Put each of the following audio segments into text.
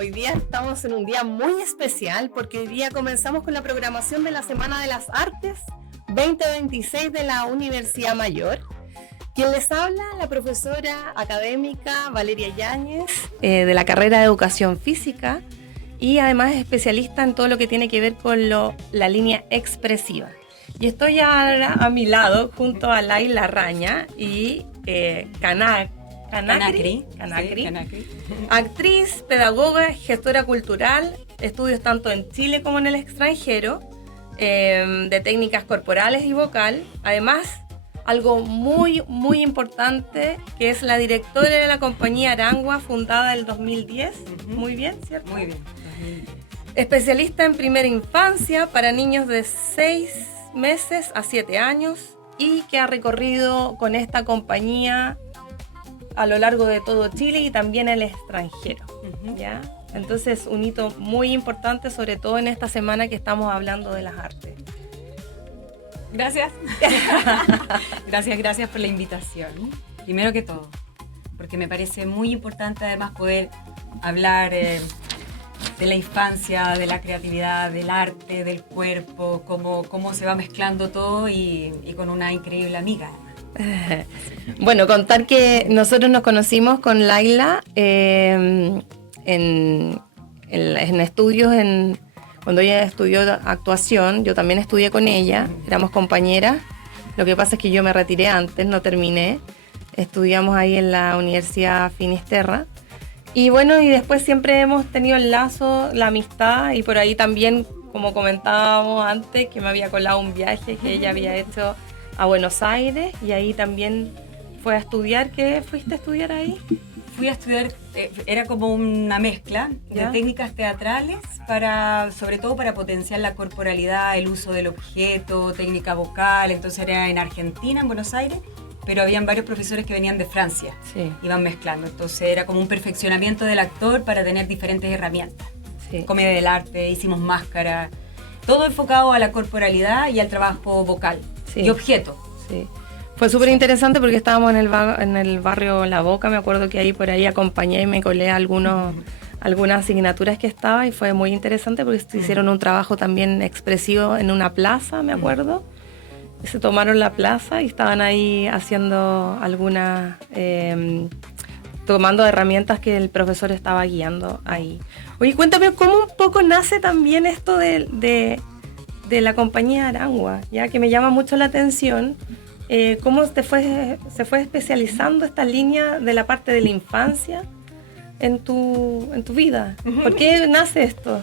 hoy día estamos en un día muy especial porque hoy día comenzamos con la programación de la Semana de las Artes 2026 de la Universidad Mayor. Quien les habla, la profesora académica Valeria Yáñez, de la carrera de Educación Física, y además es especialista en todo lo que tiene que ver con la línea expresiva. Y estoy ahora a mi lado junto a Laila Raña y Canacri, actriz, pedagoga, gestora cultural, estudios tanto en Chile como en el extranjero, de técnicas corporales y vocal. Además, algo muy, muy importante, que es la directora de la compañía Arangua, fundada en el 2010. Muy bien, ¿cierto? Muy bien. Especialista en primera infancia para niños de 6 meses a 7 años y que ha recorrido con esta compañía a lo largo de todo Chile y también el extranjero. ¿Ya? Entonces, un hito muy importante, sobre todo en esta semana que estamos hablando de las artes. Gracias. Gracias por la invitación. Primero que todo, porque me parece muy importante además poder hablar de la infancia, de la creatividad, del arte, del cuerpo, cómo se va mezclando todo y con una increíble amiga. Bueno, contar que nosotros nos conocimos con Laila en estudios, cuando ella estudió actuación. Yo también estudié con ella, éramos compañeras. Lo que pasa es que yo me retiré antes, no terminé. Estudiamos ahí en la Universidad Finisterra. Y bueno, y después siempre hemos tenido el lazo, la amistad, y por ahí también, como comentábamos antes, que me había colado un viaje que ella había hecho a Buenos Aires, y ahí también fue a estudiar. ¿Qué fuiste a estudiar ahí? Fui a estudiar, era como una mezcla de técnicas teatrales, sobre todo para potenciar la corporalidad, el uso del objeto, técnica vocal. Entonces era en Argentina, en Buenos Aires, pero habían varios profesores que venían de Francia, iban mezclando. Entonces era como un perfeccionamiento del actor para tener diferentes herramientas. Comedia del arte, hicimos máscara, todo enfocado a la corporalidad y al trabajo vocal y objeto. Sí. Fue súper interesante porque estábamos en el barrio La Boca. Me acuerdo que ahí por ahí acompañé y me colé algunas asignaturas que estaba, y fue muy interesante porque hicieron un trabajo también expresivo en una plaza, me acuerdo. Se tomaron la plaza y estaban ahí haciendo tomando herramientas que el profesor estaba guiando ahí. Oye, cuéntame cómo un poco nace también esto de la compañía Arangua, ya que me llama mucho la atención. ¿Cómo se fue especializando esta línea de la parte de la infancia en tu vida? ¿Por qué nace esto?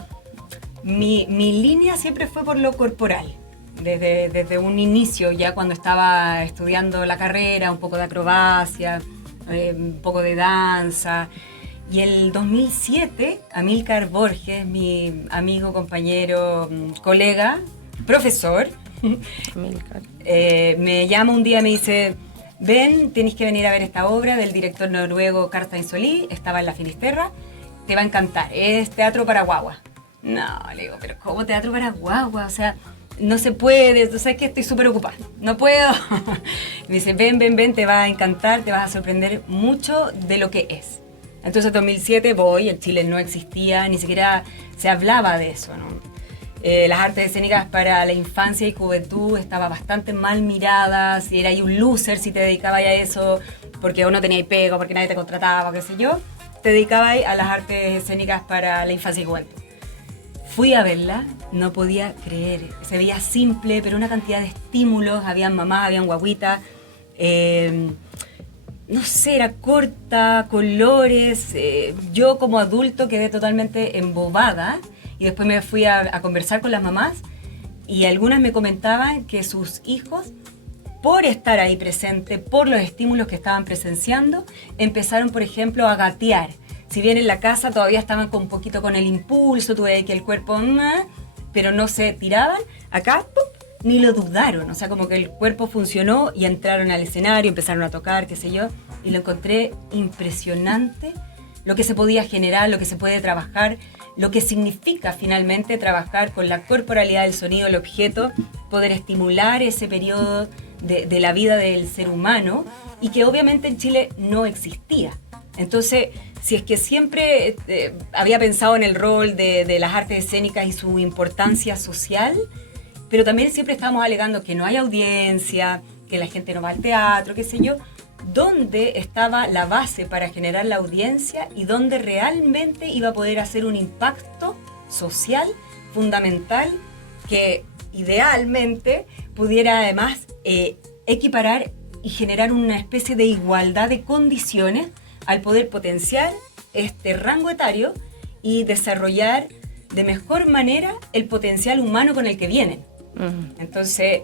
Mi línea siempre fue por lo corporal. Desde un inicio, ya cuando estaba estudiando la carrera, un poco de acrobacia, un poco de danza. Y el 2007, Amílcar Borges, mi amigo, compañero, colega, profesor, me llama un día y me dice: ven, tienes que venir a ver esta obra del director noruego Karstein Solí, estaba en la Finisterra, te va a encantar, es teatro para guagua. No, le digo, pero ¿cómo teatro para guagua? O sea, no se puede, tú sabes que estoy súper ocupada, no puedo. Me dice, ven, te va a encantar, te vas a sorprender mucho de lo que es. Entonces en 2007 voy, en Chile no existía, ni siquiera se hablaba de eso, ¿no? Las artes escénicas para la infancia y juventud estaba bastante mal mirada, si eras un loser si te dedicabas a eso, porque o no tenías pega, porque nadie te contrataba, qué sé yo, te dedicabas a las artes escénicas para la infancia y juventud. Fui a verla, no podía creer, se veía simple, pero una cantidad de estímulos, habían mamás, habían guaguitas, no sé, era corta, colores, yo como adulto quedé totalmente embobada. Y después me fui a conversar con las mamás, y algunas me comentaban que sus hijos, por estar ahí presente, por los estímulos que estaban presenciando, empezaron, por ejemplo, a gatear. Si bien en la casa todavía estaban un poquito con el impulso, tuve que el cuerpo, pero no se tiraban, acá ni lo dudaron. O sea, como que el cuerpo funcionó y entraron al escenario, empezaron a tocar, qué sé yo, y lo encontré impresionante lo que se podía generar, lo que se puede trabajar, lo que significa finalmente trabajar con la corporalidad del sonido, el objeto, poder estimular ese periodo de la vida del ser humano, y que obviamente en Chile no existía. Entonces, si es que siempre había pensado en el rol de las artes escénicas y su importancia social, pero también siempre estábamos alegando que no hay audiencia, que la gente no va al teatro, qué sé yo, ¿dónde estaba la base para generar la audiencia y dónde realmente iba a poder hacer un impacto social fundamental que idealmente pudiera además equiparar y generar una especie de igualdad de condiciones al poder potenciar este rango etario y desarrollar de mejor manera el potencial humano con el que vienen? Entonces,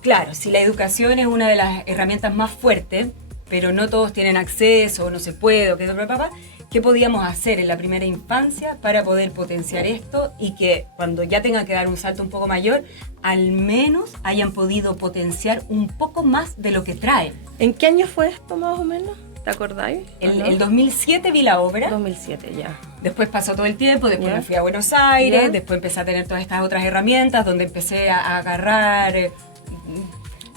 claro, si la educación es una de las herramientas más fuertes, pero no todos tienen acceso, o no se puede, o ¿qué podíamos hacer en la primera infancia para poder potenciar esto y que cuando ya tengan que dar un salto un poco mayor, al menos hayan podido potenciar un poco más de lo que traen? ¿En qué año fue esto más o menos? ¿Te acordáis? El 2007 vi la obra. 2007, ya. Después pasó todo el tiempo, después Ya. me fui a Buenos Aires, Ya. después empecé a tener todas estas otras herramientas donde empecé a agarrar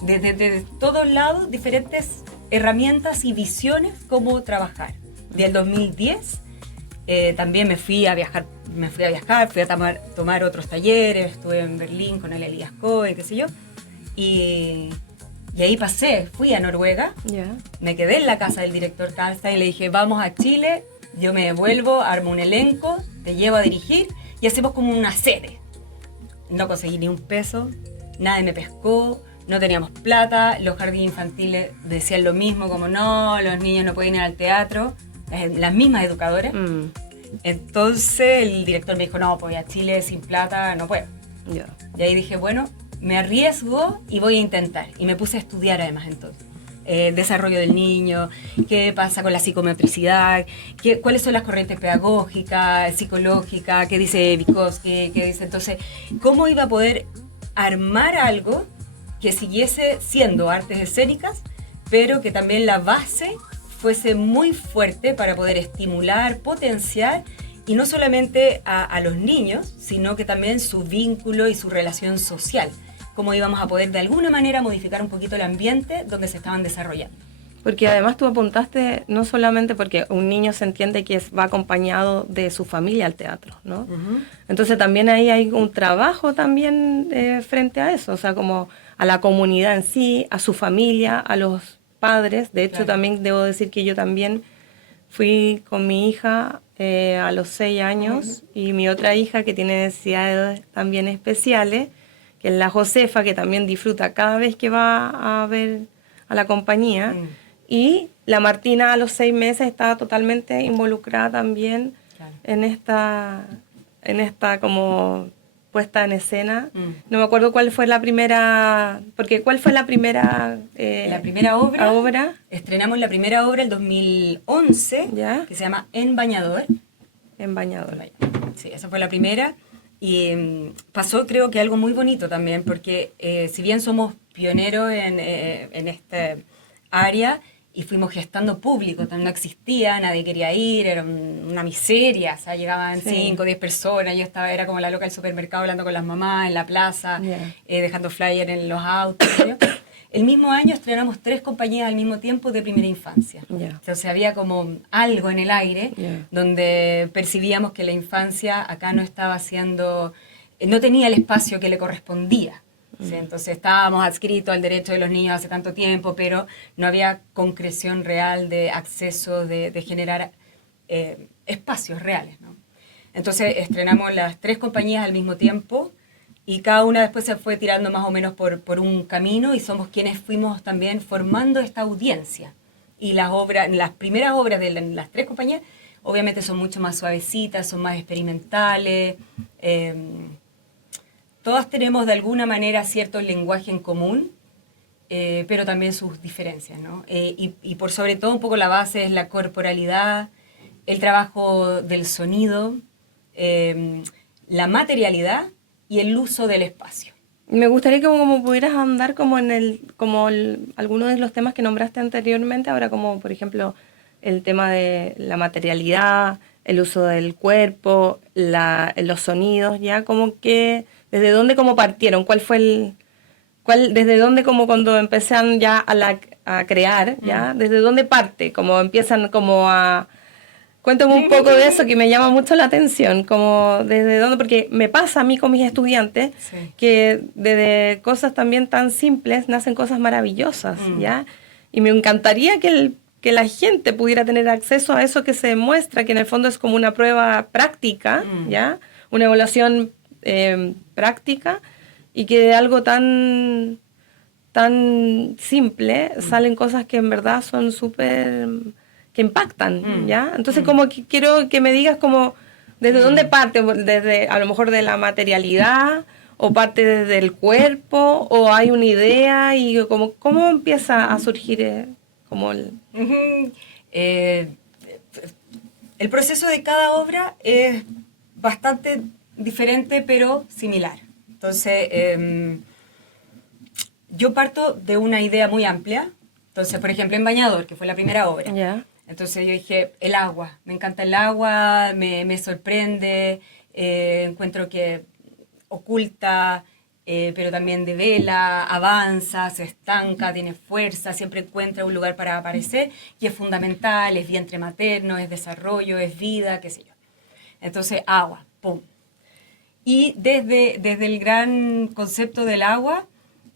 de todos lados diferentes herramientas y visiones cómo trabajar. Del 2010 también me fui a viajar, fui a tomar otros talleres, estuve en Berlín con el Elías Cohen, qué sé yo, y ahí fui a Noruega, Ya. me quedé en la casa del director Karlstein y le dije, vamos a Chile, yo me devuelvo, armo un elenco, te llevo a dirigir y hacemos como una serie. No conseguí ni un peso, nadie me pescó, no teníamos plata, los jardines infantiles decían lo mismo, como no, los niños no pueden ir al teatro, las mismas educadoras. Entonces el director me dijo, no, pues a Chile sin plata no puedo. Ya. Y ahí dije, bueno, me arriesgo y voy a intentar. Y me puse a estudiar además entonces. Desarrollo del niño, qué pasa con la psicomotricidad, cuáles son las corrientes pedagógicas, psicológicas, qué dice Vygotsky, qué dice. Entonces, cómo iba a poder armar algo que siguiese siendo artes escénicas, pero que también la base fuese muy fuerte para poder estimular, potenciar, y no solamente a los niños, sino que también su vínculo y su relación social. Cómo íbamos a poder de alguna manera modificar un poquito el ambiente donde se estaban desarrollando. Porque además tú apuntaste no solamente porque un niño se entiende que va acompañado de su familia al teatro, ¿no? Entonces también ahí hay un trabajo también frente a eso, o sea, como a la comunidad en sí, a su familia, a los padres. De hecho, Claro. también debo decir que yo también fui con mi hija a los 6 años y mi otra hija que tiene necesidades también especiales, que es la Josefa, que también disfruta cada vez que va a ver a la compañía. Y la Martina a los 6 meses estaba totalmente involucrada también Claro. en esta como puesta en escena. No me acuerdo cuál fue la primera, porque ¿cuál fue la primera La primera obra, ¿? Estrenamos la primera obra el 2011, ¿Ya? que se llama En Bañador. En Bañador. Sí, esa fue la primera. Y pasó creo que algo muy bonito también, porque si bien somos pioneros en esta área y fuimos gestando público, no existía, nadie quería ir, era una miseria, o sea, llegaban 5 o 10 personas, era como la loca del supermercado hablando con las mamás en la plaza, dejando flyer en los autos. ¿Sí? El mismo año estrenamos 3 compañías al mismo tiempo de primera infancia. Entonces había como algo en el aire donde percibíamos que la infancia acá no estaba siendo, no tenía el espacio que le correspondía. ¿Sí? Entonces estábamos adscritos al derecho de los niños hace tanto tiempo, pero no había concreción real de acceso, de generar espacios reales, ¿no? Entonces estrenamos las 3 compañías al mismo tiempo y cada una después se fue tirando más o menos por un camino y somos quienes fuimos también formando esta audiencia. Y las primeras obras de las 3 compañías obviamente son mucho más suavecitas, son más experimentales. Todas tenemos de alguna manera cierto lenguaje en común, pero también sus diferencias, ¿no? Y por sobre todo un poco la base es la corporalidad, el trabajo del sonido, la materialidad y el uso del espacio. Me gustaría que como pudieras andar como en algunos de los temas que nombraste anteriormente, ahora como por ejemplo el tema de la materialidad, el uso del cuerpo, los sonidos, ya como que desde dónde como partieron, cuál fue desde dónde, como cuando empiezan ya a crear, ¿ya? ¿Desde dónde parte? Como empiezan como a... Cuéntame un poco de eso que me llama mucho la atención, como desde dónde, porque me pasa a mí con mis estudiantes que desde cosas también tan simples nacen cosas maravillosas, ¿ya? Y me encantaría que la gente pudiera tener acceso a eso que se muestra, que en el fondo es como una prueba práctica, ¿ya? Una evaluación práctica, y que de algo tan simple salen cosas que en verdad son súper... que impactan, ¿ya? Entonces como que quiero que me digas como desde dónde parte, desde a lo mejor de la materialidad, o parte desde el cuerpo, o hay una idea, y como cómo empieza a surgir como el... El proceso de cada obra es bastante diferente, pero similar. Entonces, yo parto de una idea muy amplia. Entonces, por ejemplo, en Bañador, que fue la primera obra. Yeah. Entonces yo dije, el agua. Me encanta el agua, me sorprende, encuentro que oculta, pero también devela, avanza, se estanca, tiene fuerza, siempre encuentra un lugar para aparecer, y es fundamental, es vientre materno, es desarrollo, es vida, qué sé yo. Entonces, agua, pum. Y desde el gran concepto del agua,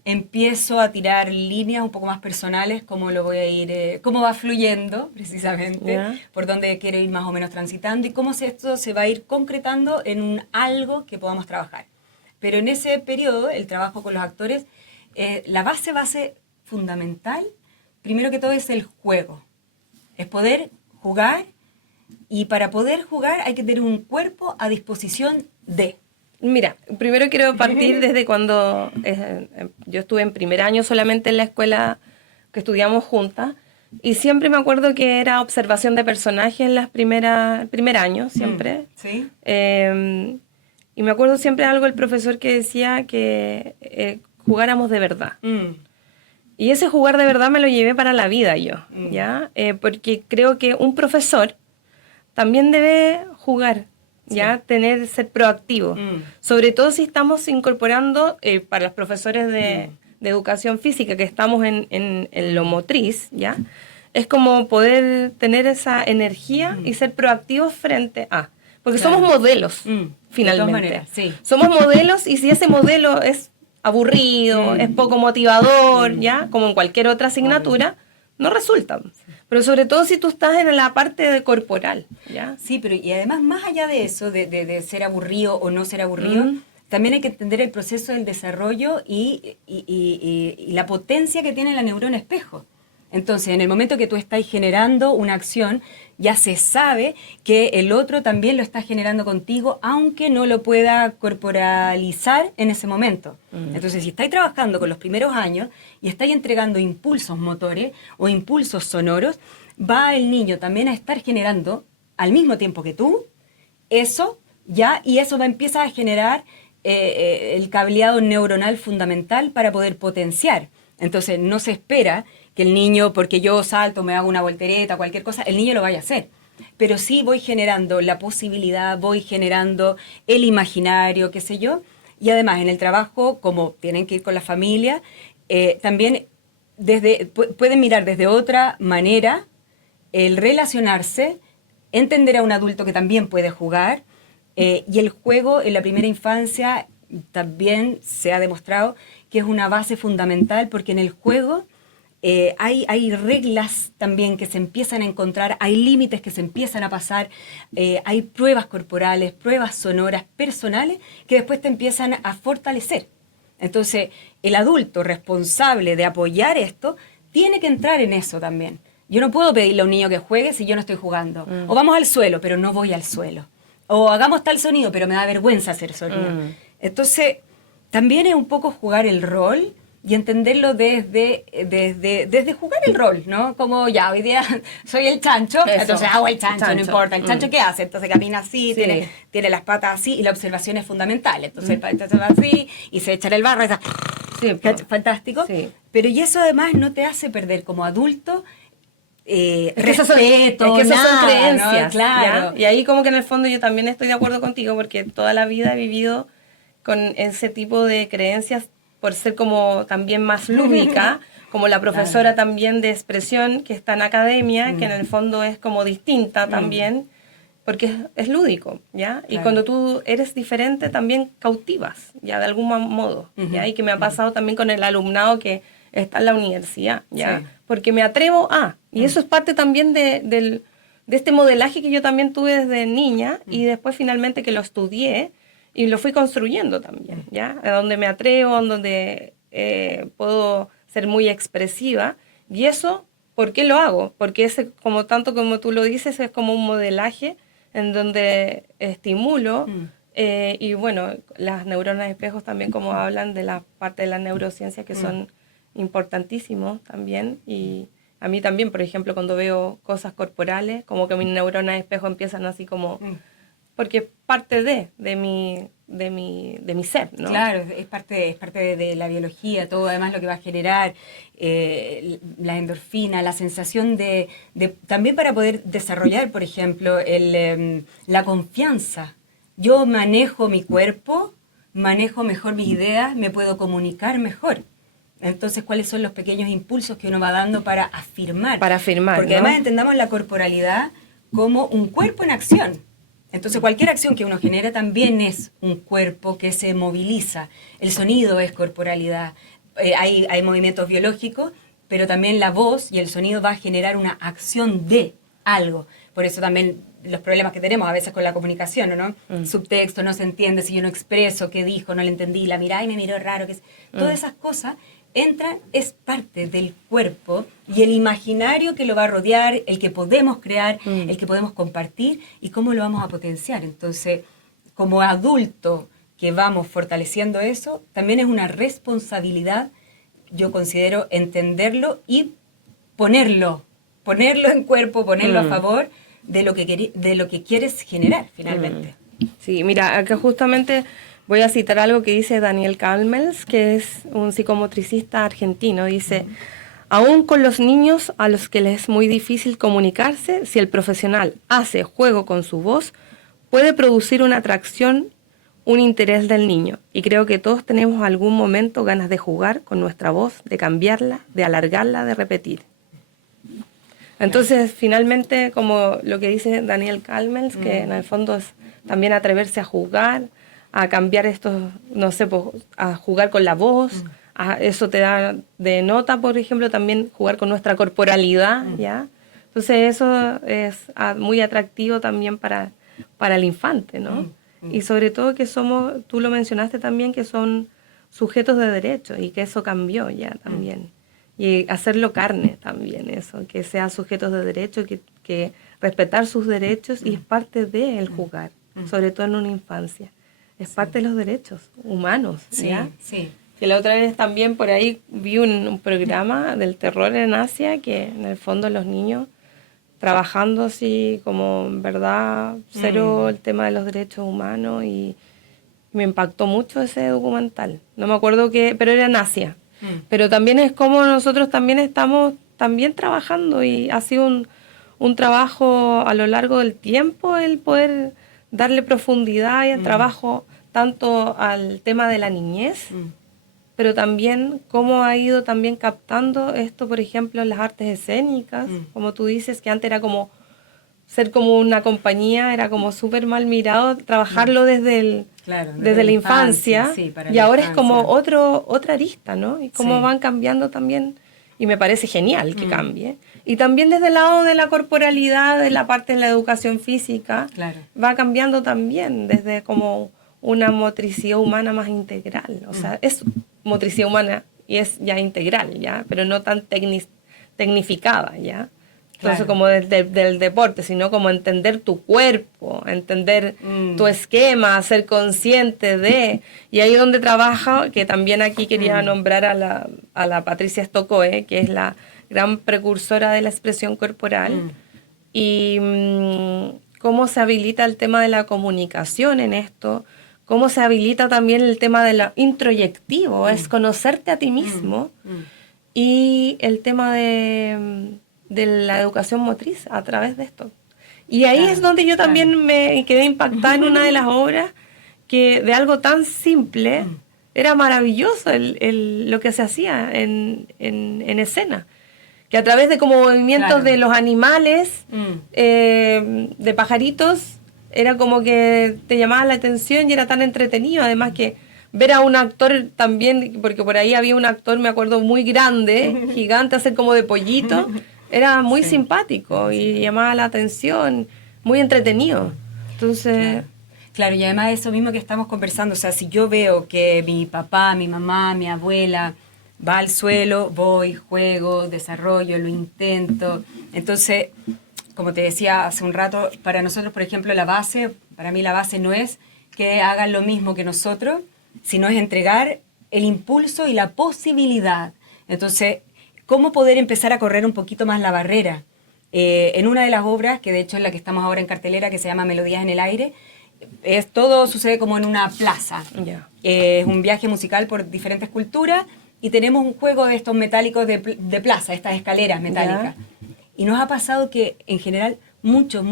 empiezo a tirar líneas un poco más personales, cómo lo voy a ir, cómo va fluyendo precisamente, por dónde quiero ir más o menos transitando, y cómo esto se va a ir concretando en un algo que podamos trabajar. Pero en ese periodo, el trabajo con los actores, la base fundamental, primero que todo, es el juego. Es poder jugar, y para poder jugar hay que tener un cuerpo a disposición de... Mira, primero quiero partir desde cuando yo estuve en primer año solamente en la escuela que estudiamos juntas, y siempre me acuerdo que era observación de personajes en el primer año, siempre. ¿Sí? Y me acuerdo siempre algo el profesor que decía que jugáramos de verdad. Y ese jugar de verdad me lo llevé para la vida yo, ¿ya? Porque creo que un profesor también debe jugar, ¿ya? Ser proactivo. Sobre todo si estamos incorporando, para los profesores de educación física, que estamos en lo motriz, ¿ya? Es como poder tener esa energía y ser proactivos frente a... Porque somos modelos, finalmente. De todas maneras, sí. Somos modelos, y si ese modelo es aburrido, es poco motivador, ¿ya? Como en cualquier otra asignatura, no resulta. Pero sobre todo si tú estás en la parte corporal, ¿ya? Sí, pero y además, más allá de eso, de ser aburrido o no ser aburrido, también hay que entender el proceso del desarrollo y la potencia que tiene la neurona espejo. Entonces, en el momento que tú estás generando una acción, ya se sabe que el otro también lo está generando contigo, aunque no lo pueda corporalizar en ese momento. Entonces, si estáis trabajando con los primeros años y estáis entregando impulsos motores o impulsos sonoros, va el niño también a estar generando, al mismo tiempo que tú, eso, ¿ya? Y eso va a empezar a generar el cableado neuronal fundamental para poder potenciar. Entonces, no se espera que el niño, porque yo salto, me hago una voltereta, cualquier cosa, el niño lo vaya a hacer. Pero sí voy generando la posibilidad, voy generando el imaginario, qué sé yo. Y además, en el trabajo, como tienen que ir con la familia, también pueden mirar desde otra manera el relacionarse, entender a un adulto que también puede jugar, y el juego en la primera infancia también se ha demostrado que es una base fundamental, porque en el juego hay reglas también que se empiezan a encontrar, hay límites que se empiezan a pasar, hay pruebas corporales, pruebas sonoras, personales, que después te empiezan a fortalecer. Entonces, el adulto responsable de apoyar esto tiene que entrar en eso también. Yo no puedo pedirle a un niño que juegue si yo no estoy jugando. O vamos al suelo, pero no voy al suelo. O hagamos tal sonido, pero me da vergüenza hacer sonido. Entonces, también es un poco jugar el rol y entenderlo desde jugar el rol, ¿no? Como ya, hoy día soy el chancho, entonces hago el chancho, no importa. ¿El chancho qué hace? Entonces camina así, tiene las patas así, y la observación es fundamental. Entonces se va así y se echa en el barro. Fantástico. Sí. Pero y eso además no te hace perder como adulto respeto, es que esas son creencias, ¿no? Claro. ¿Ya? Y ahí como que en el fondo yo también estoy de acuerdo contigo, porque toda la vida he vivido con ese tipo de creencias por ser como también más lúdica, como la profesora también de expresión que está en academia, que en el fondo es como distinta también, porque es lúdico, ¿ya? Y cuando tú eres diferente también cautivas, ¿ya? De algún modo, ¿ya? Y que me ha pasado también con el alumnado que está en la universidad, ¿ya? Sí. Porque me atrevo a, y eso es parte también de este modelaje que yo también tuve desde niña y después finalmente que lo estudié y lo fui construyendo también, ¿ya? A donde me atrevo, en donde puedo ser muy expresiva. Y eso, ¿por qué lo hago? Porque ese, como tanto como tú lo dices, es como un modelaje en donde estimulo y bueno, las neuronas espejos también como hablan de la parte de la neurociencia que son importantísimos también y a mí también, por ejemplo, cuando veo cosas corporales, como que mis neuronas espejo empiezan así como porque es parte de mi ser, ¿no? Claro, es parte de la biología, todo además lo que va a generar, la endorfina, la sensación de también para poder desarrollar, por ejemplo, la confianza. Yo manejo mi cuerpo, manejo mejor mis ideas, me puedo comunicar mejor. Entonces, ¿cuáles son los pequeños impulsos que uno va dando para afirmar? Para afirmar, porque ¿no? además entendamos la corporalidad como un cuerpo en acción. Entonces, cualquier acción que uno genera también es un cuerpo que se moviliza. El sonido es corporalidad. Hay movimientos biológicos, pero también la voz y el sonido va a generar una acción de algo. Por eso también los problemas que tenemos a veces con la comunicación, ¿no? Subtexto, no se entiende, si yo no expreso qué dijo, no le entendí, la mirá y me miró raro. Todas esas cosas entran, es parte del cuerpo y el imaginario que lo va a rodear, el que podemos crear, el que podemos compartir y cómo lo vamos a potenciar. Entonces, como adulto que vamos fortaleciendo eso, también es una responsabilidad, yo considero, entenderlo y ponerlo en cuerpo, ponerlo a favor de lo que quieres generar finalmente. Sí, mira, acá justamente voy a citar algo que dice Daniel Kahneman, que es un psicomotricista argentino. Dice, aún con los niños a los que les es muy difícil comunicarse, si el profesional hace juego con su voz, puede producir una atracción, un interés del niño. Y creo que todos tenemos algún momento ganas de jugar con nuestra voz, de cambiarla, de alargarla, de repetir. Entonces, finalmente, como lo que dice Daniel Kahneman, que en el fondo es también atreverse a jugar, a cambiar estos, no sé, a jugar con la voz, eso te da de nota, por ejemplo, también jugar con nuestra corporalidad, ¿ya? Entonces eso es muy atractivo también para el infante, ¿no? Y sobre todo que somos, tú lo mencionaste también, que son sujetos de derecho y que eso cambió ya también. Y hacerlo carne también, eso, que sean sujetos de derecho, que respetar sus derechos y es parte del jugar, sobre todo en una infancia. Es parte de los derechos humanos, ¿ya? Sí. Que la otra vez también por ahí vi un programa del terror en Asia, que en el fondo los niños trabajando así como en verdad cero el tema de los derechos humanos y me impactó mucho ese documental. No me acuerdo qué, pero era en Asia. Pero también es como nosotros también estamos también trabajando y ha sido un trabajo a lo largo del tiempo el poder darle profundidad y el trabajo tanto al tema de la niñez, pero también cómo ha ido también captando esto, por ejemplo, en las artes escénicas, como tú dices, que antes era como ser como una compañía, era como súper mal mirado, trabajarlo desde la infancia, sí, y ahora es como otra arista, ¿no? Y cómo van cambiando también, y me parece genial que cambie. Y también desde el lado de la corporalidad, de la parte de la educación física, va cambiando también desde como una motricidad humana más integral. O sea, es motricidad humana y es ya integral, ¿ya? Pero no tan tecnificada, ¿ya? Entonces, como del deporte, sino como entender tu cuerpo, entender tu esquema, ser consciente de... Y ahí donde trabaja, que también aquí quería nombrar a la Patricia Stokoe, que es la gran precursora de la expresión corporal, y cómo se habilita el tema de la comunicación en esto, cómo se habilita también el tema de lo introyectivo, es conocerte a ti mismo, y el tema de la educación motriz a través de esto. Y ahí es donde yo también me quedé impactada en una de las obras, que de algo tan simple, era maravilloso lo que se hacía en escena. Que a través de como movimientos Claro. de los animales, de pajaritos, era como que te llamaba la atención y era tan entretenido. Además que ver a un actor también, porque por ahí había un actor, me acuerdo, muy grande, gigante, hacer como de pollito, era muy Sí. simpático y llamaba la atención, muy entretenido. Entonces, Claro. Claro, y además eso mismo que estamos conversando, o sea, si yo veo que mi papá, mi mamá, mi abuela va al suelo, voy, juego, desarrollo, lo intento. Entonces, como te decía hace un rato, para nosotros, por ejemplo, para mí la base no es que hagan lo mismo que nosotros, sino es entregar el impulso y la posibilidad. Entonces, ¿cómo poder empezar a correr un poquito más la barrera? En una de las obras, que de hecho es la que estamos ahora en cartelera, que se llama Melodías en el Aire, todo sucede como en una plaza. ya. Es un viaje musical por diferentes culturas y tenemos un juego de estos metálicos de plaza, estas escaleras metálicas. Y nos ha pasado que en general muchos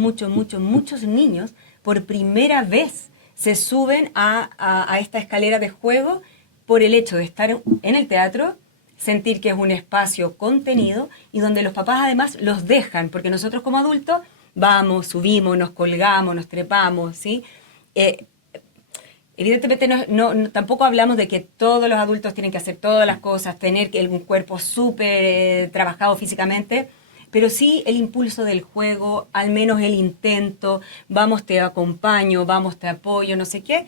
niños por primera vez se suben a esta escalera de juego por el hecho de estar en el teatro, sentir que es un espacio contenido y donde los papás además los dejan, porque nosotros como adultos vamos, subimos, nos colgamos, nos trepamos, ¿sí? Evidentemente tampoco hablamos de que todos los adultos tienen que hacer todas las cosas, tener un cuerpo súper trabajado físicamente, pero sí el impulso del juego, al menos el intento, vamos, te acompaño, vamos, te apoyo, no sé qué,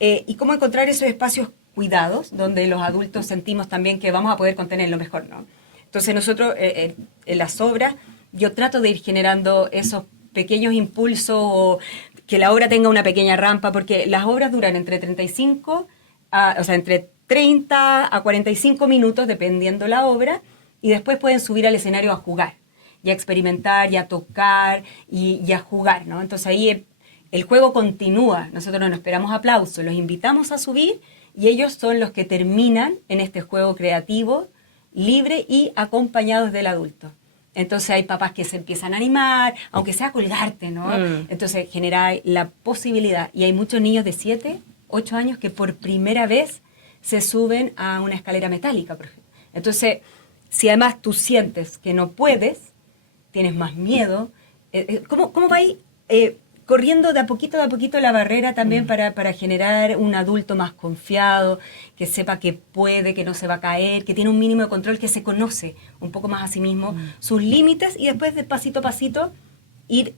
y cómo encontrar esos espacios cuidados donde los adultos sentimos también que vamos a poder contenerlo mejor, ¿no? Entonces nosotros en las obras yo trato de ir generando esos pequeños impulsos o que la obra tenga una pequeña rampa, porque las obras duran entre 35, o sea, entre 30 a 45 minutos, dependiendo la obra, y después pueden subir al escenario a jugar, y a experimentar, y a tocar, y a jugar, ¿no? Entonces ahí el juego continúa, nosotros no esperamos aplausos, los invitamos a subir, y ellos son los que terminan en este juego creativo, libre y acompañados del adulto. Entonces hay papás que se empiezan a animar, aunque sea colgarte, ¿no? Entonces genera la posibilidad. Y hay muchos niños de 7, 8 años que por primera vez se suben a una escalera metálica, por ejemplo. Entonces, si además tú sientes que no puedes, tienes más miedo, ¿cómo va ahí corriendo de a poquito la barrera también para generar un adulto más confiado, que sepa que puede, que no se va a caer, que tiene un mínimo de control, que se conoce un poco más a sí mismo, sus límites y después de pasito a pasito ir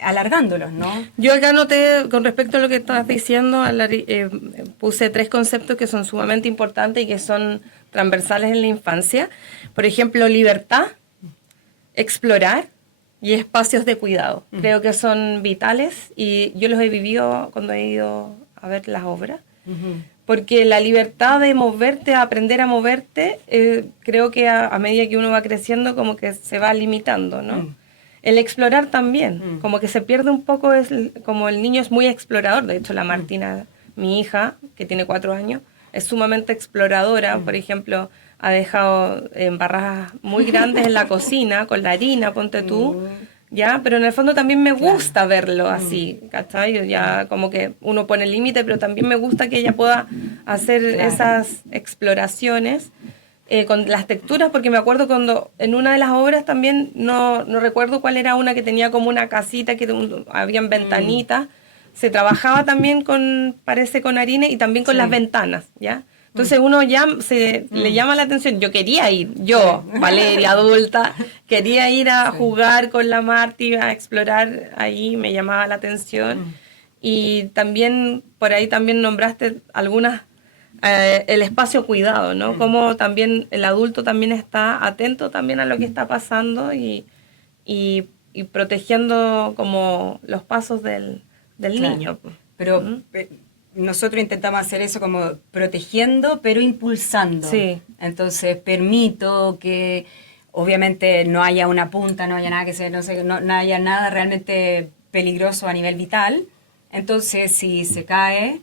alargándolos, ¿no? Yo acá noté, con respecto a lo que estabas diciendo, puse 3 conceptos que son sumamente importantes y que son transversales en la infancia. Por ejemplo, libertad, explorar y espacios de cuidado. Creo que son vitales y yo los he vivido cuando he ido a ver las obras. Porque la libertad de moverte, aprender a moverte, creo que a medida que uno va creciendo como que se va limitando, ¿no? El explorar también, como que se pierde un poco, como el niño es muy explorador. De hecho, la Martina, mi hija, que tiene 4 años, es sumamente exploradora. Por ejemplo, ha dejado embarradas muy grandes en la cocina con la harina, ponte tú, ¿ya? Pero en el fondo también me gusta verlo así, ¿cachai? Ya como que uno pone el límite, pero también me gusta que ella pueda hacer esas exploraciones con las texturas, porque me acuerdo cuando en una de las obras también, no recuerdo cuál era una que tenía como una casita, que habían ventanitas, se trabajaba también parece con harina y también con las ventanas, ¿ya? Entonces uno ya le llama la atención. Yo quería ir, Valeria, adulta, quería ir a jugar con la Marti, a explorar ahí, me llamaba la atención. Y también, por ahí también nombraste algunas, el espacio cuidado, ¿no? Como también el adulto también está atento también a lo que está pasando y protegiendo como los pasos del niño. Pero nosotros intentamos hacer eso como protegiendo, pero impulsando. Sí. Entonces permito que obviamente no haya una punta, no haya nada que se, no haya nada realmente peligroso a nivel vital. Entonces si se cae,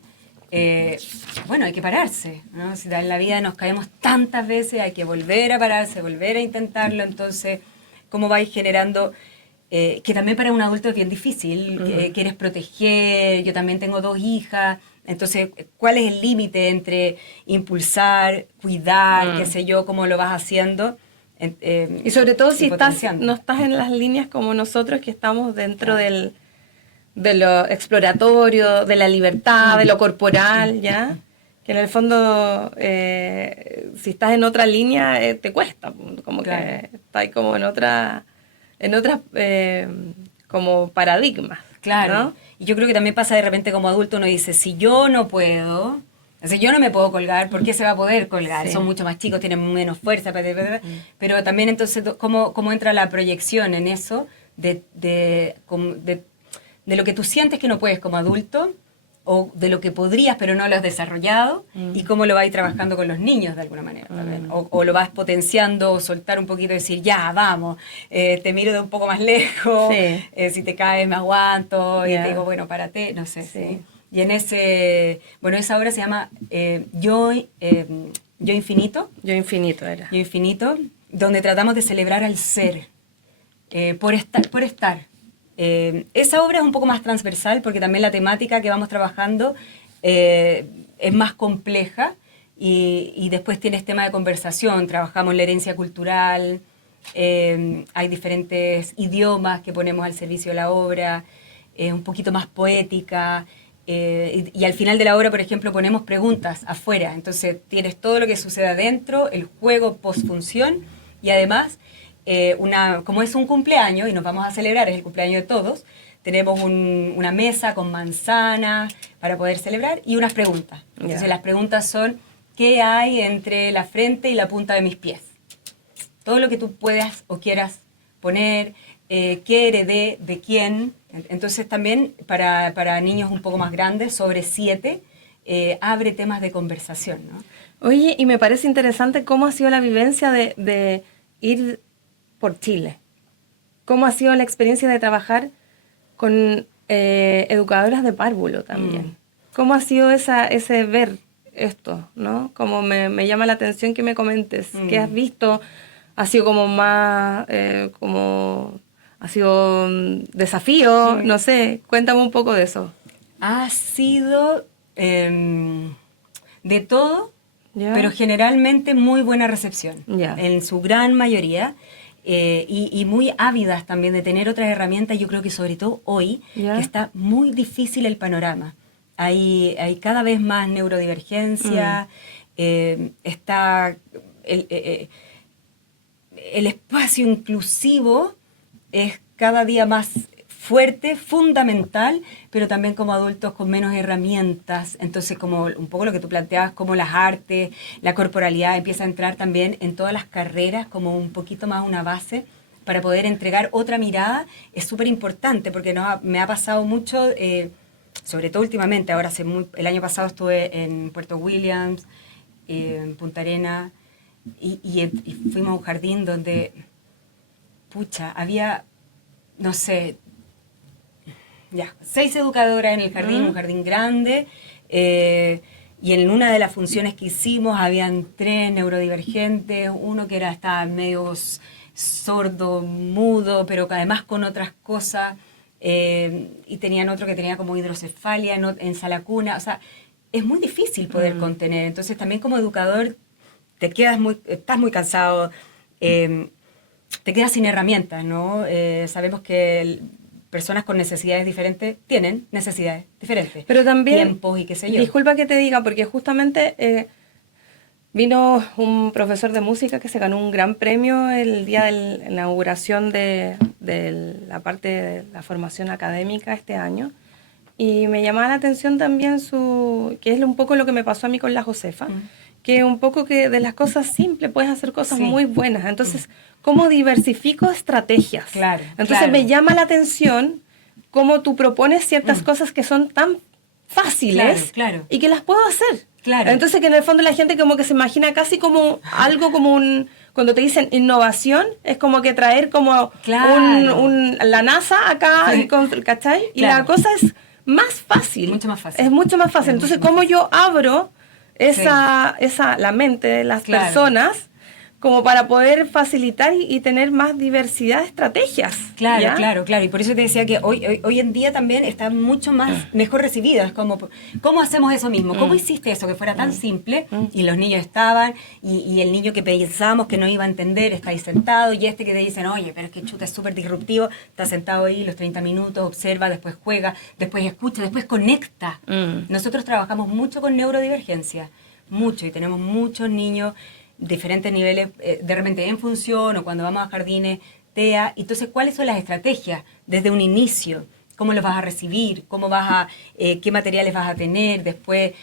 bueno, hay que pararse, ¿no? Si en la vida nos caemos tantas veces, hay que volver a pararse, volver a intentarlo. Entonces, ¿cómo vais generando? Que también para un adulto es bien difícil, quieres proteger, yo también tengo 2 hijas, Entonces, ¿cuál es el límite entre impulsar, cuidar, qué sé yo, cómo lo vas haciendo? Y sobre todo si potenciando. no estás en las líneas como nosotros, que estamos dentro de lo exploratorio, de la libertad, de lo corporal, ¿ya? Que en el fondo, si estás en otra línea, te cuesta, como que estás como en otras como paradigmas. Claro. ¿No? Y yo creo que también pasa de repente como adulto, uno dice, si yo no puedo, o sea, yo no me puedo colgar, ¿por qué se va a poder colgar? Sí. Son mucho más chicos, tienen menos fuerza, pero también entonces, ¿cómo entra la proyección en eso de lo que tú sientes que no puedes como adulto, o de lo que podrías pero no lo has desarrollado, y cómo lo vas a ir trabajando con los niños de alguna manera también, o lo vas potenciando, o soltar un poquito y decir, ya, vamos, te miro de un poco más lejos, Sí. si te caes me aguanto, y Yeah. te digo, bueno, párate, no sé. Sí. Y en esa obra se llama Yo Infinito, Yo infinito era. Yo Infinito, donde tratamos de celebrar al ser, por estar. Esa obra es un poco más transversal porque también la temática que vamos trabajando es más compleja y después tienes tema de conversación, trabajamos la herencia cultural, hay diferentes idiomas que ponemos al servicio de la obra, un poquito más poética, y al final de la obra, por ejemplo, ponemos preguntas afuera, entonces tienes todo lo que sucede adentro, el juego post-función y además como es un cumpleaños y nos vamos a celebrar, es el cumpleaños de todos, tenemos una mesa con manzanas para poder celebrar y unas preguntas. Entonces las preguntas son, ¿qué hay entre la frente y la punta de mis pies? Todo lo que tú puedas o quieras poner, qué heredé, de quién. Entonces también para niños un poco más grandes, sobre 7, abre temas de conversación, ¿no? Oye, y me parece interesante cómo ha sido la vivencia de ir por Chile. ¿Cómo ha sido la experiencia de trabajar con educadoras de párvulo también? ¿Cómo ha sido ese ver esto, ¿no? Como me llama la atención que me comentes. ¿Qué has visto? ¿Ha sido como más, ha sido desafío? No sé, cuéntame un poco de eso. Ha sido de todo, ¿Ya? pero generalmente muy buena recepción, Ya. en su gran mayoría. Y muy ávidas también de tener otras herramientas, yo creo que sobre todo hoy, ¿Ya? que está muy difícil el panorama. Hay cada vez más neurodivergencia, está el espacio inclusivo es cada día más fuerte, fundamental, pero también como adultos con menos herramientas. Entonces, como un poco lo que tú planteabas, como las artes, la corporalidad empieza a entrar también en todas las carreras, como un poquito más una base para poder entregar otra mirada, es súper importante, porque me ha pasado mucho, sobre todo últimamente, ahora el año pasado estuve en Puerto Williams, en Punta Arenas, y fuimos a un jardín donde, pucha, había, no sé, 6 educadoras en el jardín, un jardín grande, y en una de las funciones que hicimos habían 3 neurodivergentes, uno que estaba medio sordo, mudo, pero que además con otras cosas, y tenían otro que tenía como hidrocefalia en sala cuna, o sea, es muy difícil poder contener, entonces también como educador estás muy cansado, te quedas sin herramientas, ¿no? Sabemos que personas con necesidades diferentes tienen necesidades diferentes. Pero también, tiempos y qué sé yo. Disculpa que te diga, porque justamente vino un profesor de música que se ganó un gran premio el día de la inauguración de la parte de la formación académica este año. Y me llamaba la atención también que es un poco lo que me pasó a mí con la Josefa, que un poco que de las cosas simples puedes hacer cosas muy buenas. Entonces, ¿cómo diversifico estrategias? Claro. Entonces me llama la atención cómo tú propones ciertas cosas que son tan fáciles y que las puedo hacer. Claro. Entonces que en el fondo la gente como que se imagina casi como algo como cuando te dicen innovación, es como que traer como la NASA acá, ¿cachai? Y la cosa es más fácil. Mucho más fácil. Es mucho más fácil. Entonces, ¿cómo yo abro la mente de las personas como para poder facilitar y tener más diversidad de estrategias. Claro, ¿ya? claro. Y por eso te decía que hoy en día también está mucho más mejor recibido. Es como, ¿cómo hacemos eso mismo? ¿Cómo hiciste eso que fuera tan simple? Y los niños estaban, y el niño que pensábamos que no iba a entender está ahí sentado, y este que te dicen, oye, pero es que chuta, es súper disruptivo, está sentado ahí los 30 minutos, observa, después juega, después escucha, después conecta. Nosotros trabajamos mucho con neurodivergencia, mucho, y tenemos muchos niños diferentes niveles, de repente en función o cuando vamos a jardines, TEA. Entonces, ¿cuáles son las estrategias desde un inicio? ¿Cómo los vas a recibir? ¿Cómo qué materiales vas a tener? Después,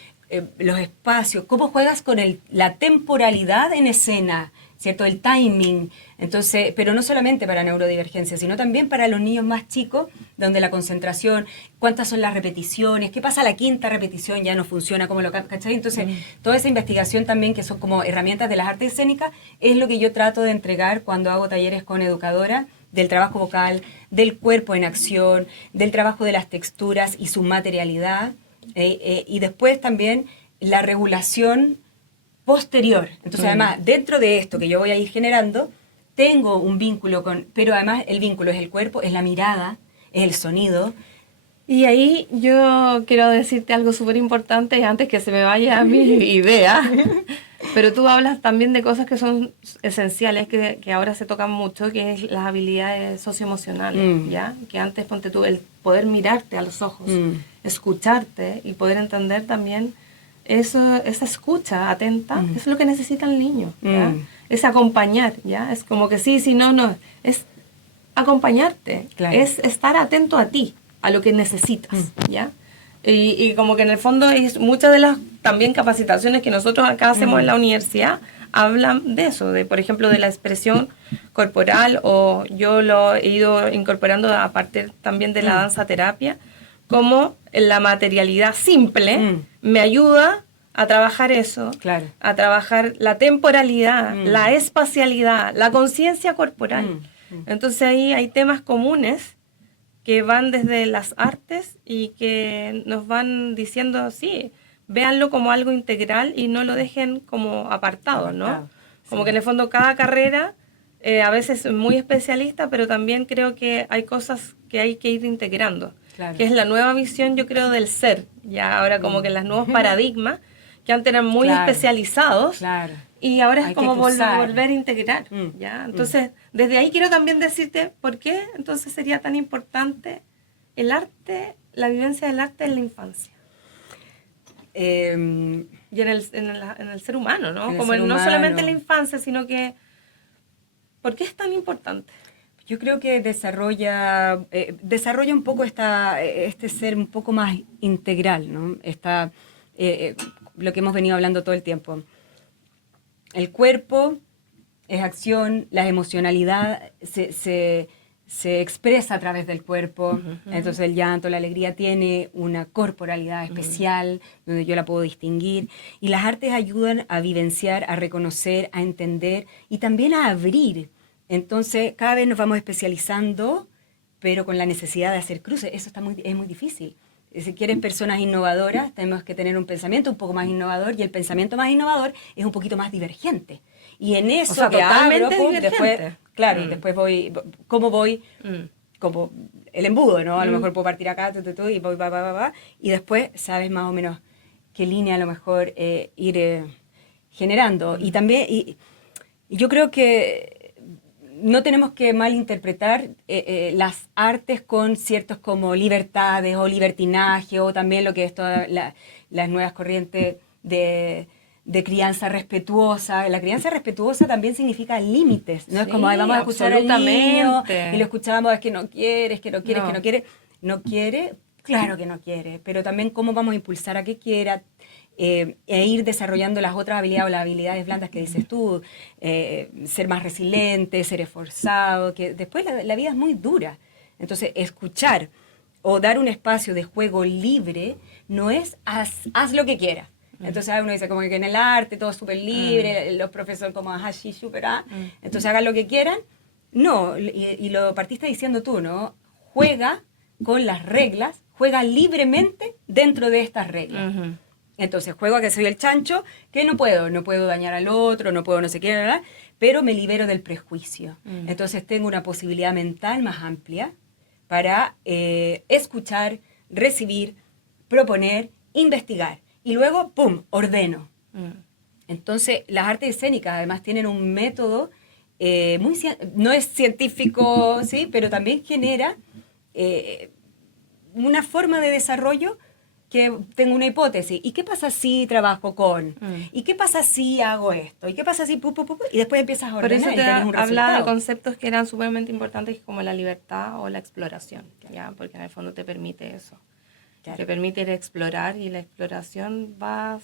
los espacios. ¿Cómo juegas con la temporalidad en escena? ¿Cierto? El timing. Entonces, pero no solamente para neurodivergencia, sino también para los niños más chicos, donde la concentración, cuántas son las repeticiones, qué pasa a la quinta repetición, ya no funciona como lo ¿cachai? Entonces, toda esa investigación también, que son como herramientas de las artes escénicas, es lo que yo trato de entregar cuando hago talleres con educadoras, del trabajo vocal, del cuerpo en acción, del trabajo de las texturas y su materialidad, y después también la regulación posterior. Entonces, además, dentro de esto que yo voy a ir generando, tengo un vínculo pero además el vínculo es el cuerpo, es la mirada, es el sonido. Y ahí yo quiero decirte algo súper importante antes que se me vaya mi idea. Pero tú hablas también de cosas que son esenciales, que ahora se tocan mucho, que es las habilidades socioemocionales, ¿ya? Que antes, ponte tú, el poder mirarte a los ojos, escucharte y poder entender también eso, esa escucha atenta, eso es lo que necesita el niño, ¿ya? Es acompañar, ¿ya? Es como que sí, no, es acompañarte, claro. Es estar atento a ti, a lo que necesitas, ¿ya? Y como que en el fondo es muchas de las también capacitaciones que nosotros acá hacemos en la universidad hablan de eso, de por ejemplo de la expresión corporal, o yo lo he ido incorporando a partir también de la danza terapia, como la materialidad simple me ayuda a trabajar eso, claro. a trabajar la temporalidad, la espacialidad, la conciencia corporal. Entonces ahí hay temas comunes que van desde las artes y que nos van diciendo, sí, véanlo como algo integral y no lo dejen como apartado, ¿no? Como que en el fondo cada carrera a veces es muy especialista, pero también creo que hay cosas que hay que ir integrando, que es la nueva visión, yo creo, del ser, ya ahora como que los nuevos paradigmas, que antes eran muy especializados, y ahora es como volver a integrar, ¿ya? Entonces, desde ahí quiero también decirte por qué entonces sería tan importante el arte, la vivencia del arte en la infancia. Y en el ser humano, ¿no? Como no solamente en la infancia, sino que ¿por qué es tan importante? Yo creo que desarrolla un poco este ser un poco más integral, ¿no? Lo que hemos venido hablando todo el tiempo. El cuerpo es acción, la emocionalidad se expresa a través del cuerpo, entonces el llanto, la alegría tiene una corporalidad especial, donde yo la puedo distinguir, y las artes ayudan a vivenciar, a reconocer, a entender y también a abrir. Entonces cada vez nos vamos especializando, pero con la necesidad de hacer cruces. Eso es muy difícil. Si quieren personas innovadoras, tenemos que tener un pensamiento un poco más innovador, y el pensamiento más innovador es un poquito más divergente. Y en eso, o sea, que abro, después, claro, después voy, ¿cómo voy? Como el embudo, ¿no? A lo mejor puedo partir acá, y voy, y después sabes más o menos qué línea a lo mejor ir generando. Y también, y yo creo que no tenemos que malinterpretar las artes con ciertos como libertades o libertinaje, o también lo que es todas las nuevas corrientes de crianza respetuosa. La crianza respetuosa también significa límites, no es como vamos a escuchar al niño y lo escuchamos, es que no quiere, es que no quiere, es que no quiere. No quiere, claro que no quiere, pero también cómo vamos a impulsar a que quiera, e ir desarrollando las otras habilidades, o las habilidades blandas que dices tú, ser más resiliente, ser esforzado, que después la vida es muy dura. Entonces, escuchar o dar un espacio de juego libre no es haz lo que quieras. Entonces uno dice como que en el arte todo es súper libre, los profesores como así, súper, entonces hagan lo que quieran. No, y lo partiste diciendo tú, ¿no? Juega con las reglas, juega libremente dentro de estas reglas. Entonces juego a que soy el chancho, que no puedo dañar al otro, no puedo no sé qué, ¿verdad? pero me libero del prejuicio. Entonces tengo una posibilidad mental más amplia para escuchar, recibir, proponer, investigar. Y luego, ¡pum!, ordeno. Entonces, las artes escénicas además tienen un método no es científico, ¿sí?, pero también genera una forma de desarrollo que tengo una hipótesis. ¿Y qué pasa si trabajo con? ¿Y qué pasa si hago esto? ¿Y qué pasa si y después empiezas a ordenar? Por eso y te tenés un hablaba de resultado. conceptos que eran sumamente importantes como la libertad o la exploración, ¿ya? Porque en el fondo te permite eso. Claro. Te permite ir a explorar y la exploración vas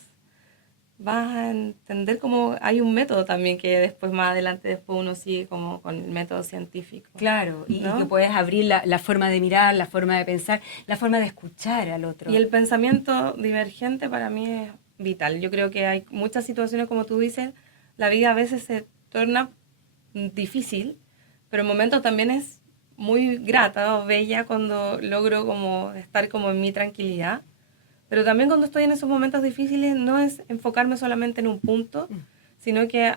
a entender cómo hay un método también que después más adelante después uno sigue como con el método científico. Claro, y ¿no? que puedes abrir la forma de mirar, la forma de pensar, la forma de escuchar al otro. Y el pensamiento divergente para mí es vital. Yo creo que hay muchas situaciones, como tú dices, la vida a veces se torna difícil, pero en momentos también es muy grata o bella cuando logro como estar como en mi tranquilidad. Pero también cuando estoy en esos momentos difíciles no es enfocarme solamente en un punto, sino que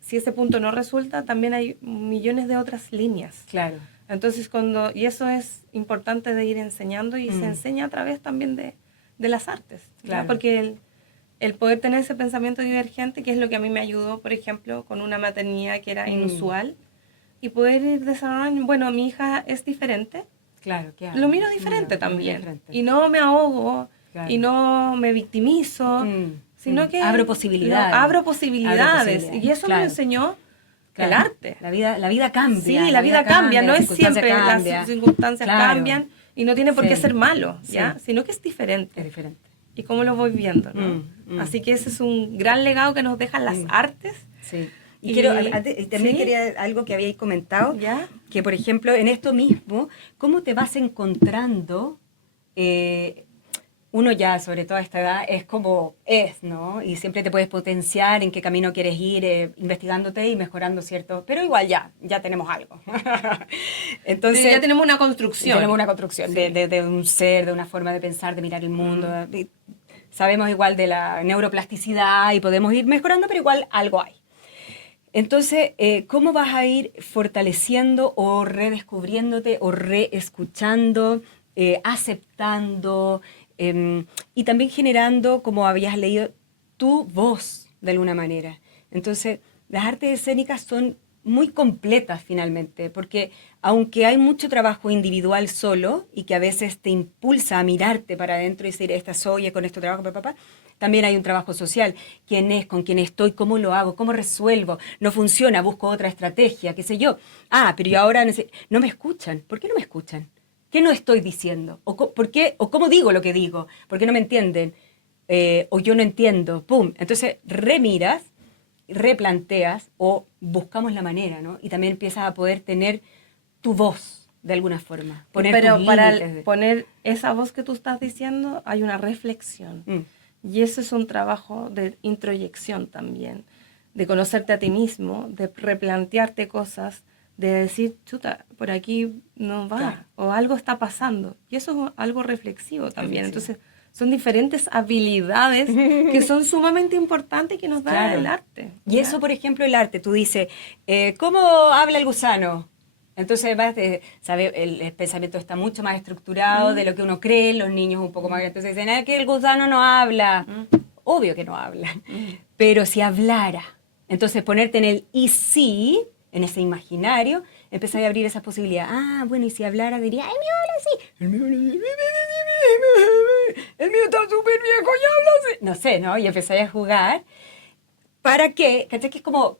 si ese punto no resulta, también hay millones de otras líneas. Claro. Entonces, y eso es importante de ir enseñando y se enseña a través también de las artes. Claro. Porque el poder tener ese pensamiento divergente, que es lo que a mí me ayudó, por ejemplo, con una maternidad que era inusual, y poder ir desarrollando, bueno, mi hija es diferente, claro, lo miro diferente también, diferente. y no me ahogo, Claro. y no me victimizo, sino que abro posibilidades. Abro posibilidades. Y eso claro. me enseñó claro. el arte. La vida cambia. Sí, la vida cambia, no es siempre cambia. las circunstancias cambian y no tiene por qué ser malo, ¿ya? Sí. Sino que es diferente. Es diferente. Y cómo lo voy viendo, ¿no? Así que ese es un gran legado que nos dejan las artes. Sí. Y también quería algo que habíais comentado, ¿ya? Que por ejemplo en esto mismo, ¿cómo te vas encontrando? Uno ya, sobre todo a esta edad, es como es, ¿no? Y siempre te puedes potenciar en qué camino quieres ir, investigándote y mejorando, ¿cierto? Pero igual ya tenemos algo. Entonces, ya tenemos una construcción. Tenemos una construcción de un ser, de una forma de pensar, de mirar el mundo. Sabemos igual de la neuroplasticidad y podemos ir mejorando, pero igual algo hay. Entonces, ¿cómo vas a ir fortaleciendo o redescubriéndote o reescuchando, aceptando y también generando, como habías leído, tu voz de alguna manera? Entonces, las artes escénicas son muy completas finalmente, porque aunque hay mucho trabajo individual solo y que a veces te impulsa a mirarte para adentro y decir, esta soy, con esto trabajo, papá, también hay un trabajo social. ¿Quién es? ¿Con quién estoy? ¿Cómo lo hago? ¿Cómo resuelvo? No funciona, busco otra estrategia, qué sé yo. Pero yo ahora no me escuchan. ¿Por qué no me escuchan? ¿Qué no estoy diciendo? ¿Por qué? ¿O cómo digo lo que digo? ¿Por qué no me entienden? O yo no entiendo. ¡Pum! Entonces remiras, replanteas o buscamos la manera, ¿no? Y también empiezas a poder tener tu voz de alguna forma. Pero para poner esa voz que tú estás diciendo hay una reflexión. Y eso es un trabajo de introyección también, de conocerte a ti mismo, de replantearte cosas, de decir, chuta, por aquí no va, claro. O algo está pasando. Y eso es algo reflexivo también. Entonces, son diferentes habilidades que son sumamente importantes y que nos da el arte. Y ¿ya? eso, por ejemplo, el arte, tú dices, ¿cómo habla el gusano? Entonces, el pensamiento está mucho más estructurado de lo que uno cree, los niños un poco más grandes. Entonces dicen, que el gusano no habla. Obvio que no habla. Pero si hablara, entonces ponerte en el y sí, en ese imaginario, empezar a abrir esas posibilidades. Bueno, y si hablara diría, ¡ay, mío habla así! El mío está súper viejo y habla así. No sé, ¿no? Y empecé a jugar. ¿Para qué? ¿Cachai? Que es como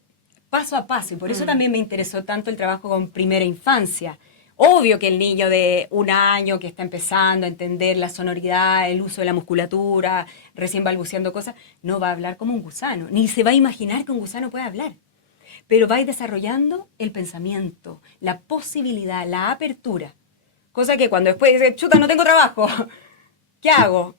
paso a paso, y por eso también me interesó tanto el trabajo con primera infancia. Obvio que el niño de 1 año que está empezando a entender la sonoridad, el uso de la musculatura, recién balbuceando cosas, no va a hablar como un gusano, ni se va a imaginar que un gusano puede hablar. Pero va a ir desarrollando el pensamiento, la posibilidad, la apertura. Cosa que cuando después dice, chuta, no tengo trabajo, ¿qué hago?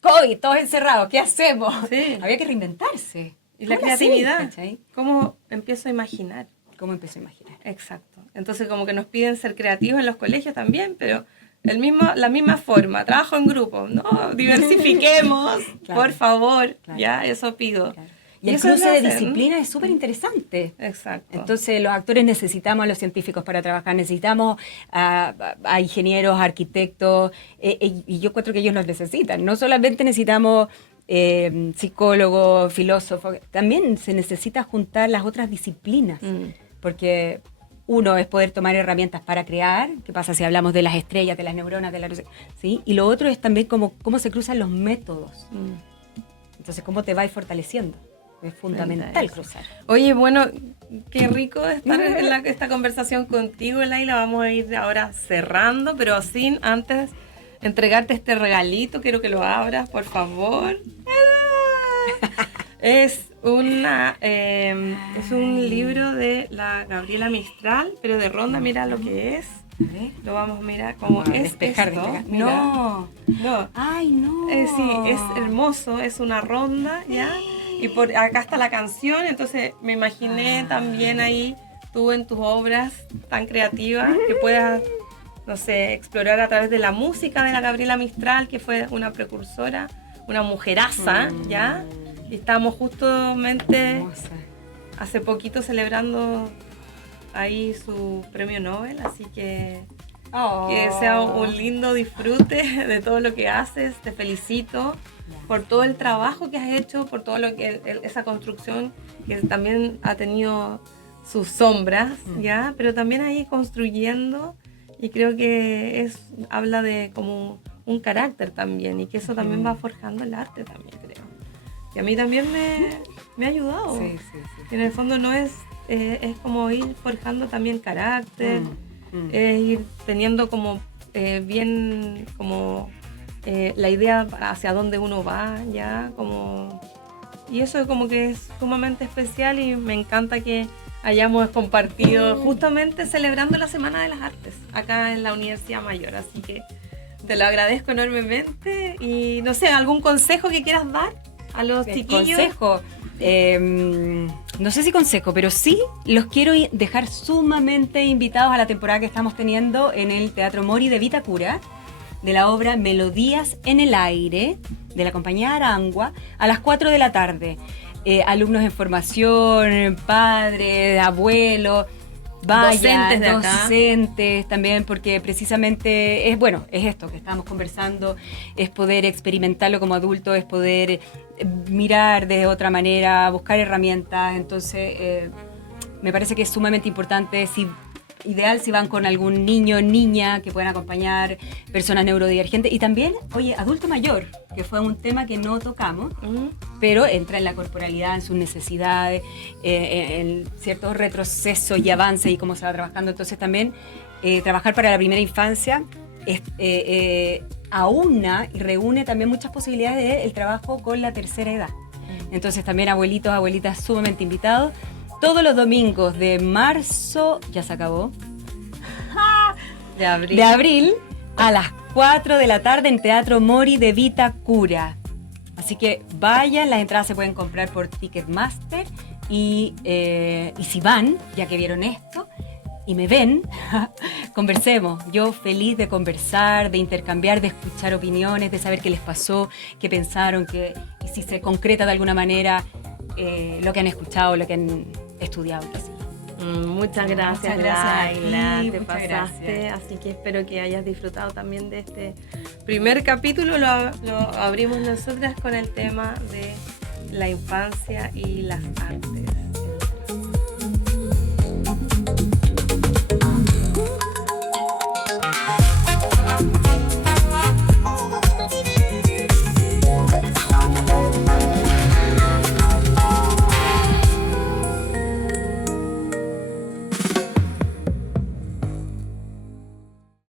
COVID, todos encerrados, ¿qué hacemos? Sí. Había que reinventarse. Y la creatividad, ¿cómo empiezo a imaginar? ¿Cómo empiezo a imaginar? Exacto. Entonces como que nos piden ser creativos en los colegios también, pero la misma forma, trabajo en grupo, no, diversifiquemos, claro, por favor, claro, ya, eso pido. Claro. Y el eso es cruce lo de hacen. disciplinas es súper interesante. Exacto. Entonces, los actores necesitamos a los científicos para trabajar, necesitamos a ingenieros, arquitectos, y yo encuentro que ellos nos necesitan. No solamente necesitamos psicólogos, filósofos, también se necesita juntar las otras disciplinas, porque uno es poder tomar herramientas para crear, ¿qué pasa si hablamos de las estrellas, de las neuronas, ¿sí? Y lo otro es también cómo se cruzan los métodos. Entonces, cómo te vas fortaleciendo. Es fundamental cruzar. Oye, bueno, qué rico estar en esta conversación contigo, Laila. Vamos a ir ahora cerrando, pero sin antes entregarte este regalito. Quiero que lo abras, por favor. Es un libro de la Gabriela Mistral, pero de Ronda. Mira lo que es. Lo vamos a mirar como es despejar, esto. despejar. Mira. No. Ay, no. Sí, es hermoso. Es una ronda, ¿ya? Y por acá está la canción, entonces me imaginé también ahí tú en tus obras tan creativas que puedas, no sé, explorar a través de la música de la Gabriela Mistral, que fue una precursora, una mujeraza, ¿ya? Y estábamos justamente hace poquito celebrando ahí su premio Nobel, así que sea un lindo disfrute de todo lo que haces. Te felicito por todo el trabajo que has hecho, por todo lo que esa construcción que también ha tenido sus sombras, ¿ya? Pero también ahí construyendo, y creo que habla de como un carácter también, y que eso también va forjando el arte también, creo. Y a mí también me ha ayudado. Sí. Y en el fondo no es como ir forjando también carácter, es ir teniendo como bien como la idea hacia dónde uno va, ya, como, y eso como que es sumamente especial, y me encanta que hayamos compartido justamente celebrando la Semana de las Artes acá en la Universidad Mayor, así que te lo agradezco enormemente. Y no sé, ¿algún consejo que quieras dar a los chiquillos? Consejo, no sé si consejo, pero sí los quiero dejar sumamente invitados a la temporada que estamos teniendo en el Teatro Mori de Vitacura, de la obra Melodías en el Aire, de la compañía Arangua, a las 4 de la tarde. Alumnos en formación, padres, abuelos, vayan, docentes también, porque precisamente es esto que estábamos conversando, es poder experimentarlo como adulto, es poder mirar de otra manera, buscar herramientas. Entonces, me parece que es sumamente importante, ideal si van con algún niño o niña que puedan acompañar, personas neurodivergentes, y también, adulto mayor, que fue un tema que no tocamos, pero entra en la corporalidad, en sus necesidades, en ciertos retrocesos y avances y cómo se va trabajando. Entonces también trabajar para la primera infancia aúna y reúne también muchas posibilidades del trabajo con la tercera edad. Entonces también abuelitos, abuelitas sumamente invitados. Todos los domingos de marzo, ya se acabó, de abril a las 4 de la tarde en Teatro Mori de Vitacura. Así que vayan, las entradas se pueden comprar por Ticketmaster y si van, ya que vieron esto y me ven, conversemos. Yo feliz de conversar, de intercambiar, de escuchar opiniones, de saber qué les pasó, qué pensaron, y si se concreta de alguna manera lo que han escuchado, lo que han estudiado. Muchas gracias, Laila, te pasaste, gracias. Así que espero que hayas disfrutado también de este primer capítulo. Lo abrimos nosotras con el tema de la infancia y las artes.